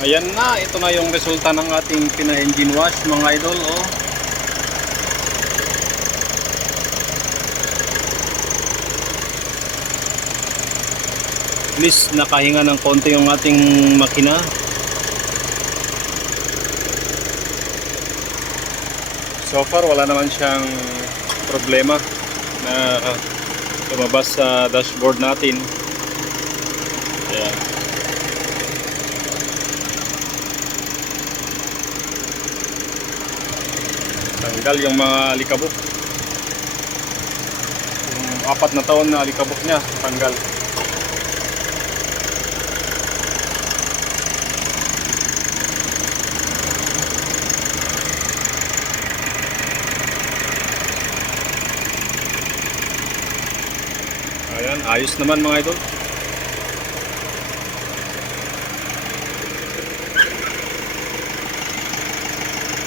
Ayan na, ito na yung resulta ng ating pina-engine wash mga idol. Oh. At least nakahinga ng konti yung ating makina. So far wala naman siyang problema na lumabas sa dashboard natin. Ayan. Tanggal yung mga alikabok. Yung 4 na taon na alikabok niya, tanggal. Ayan, ayos naman mga idol.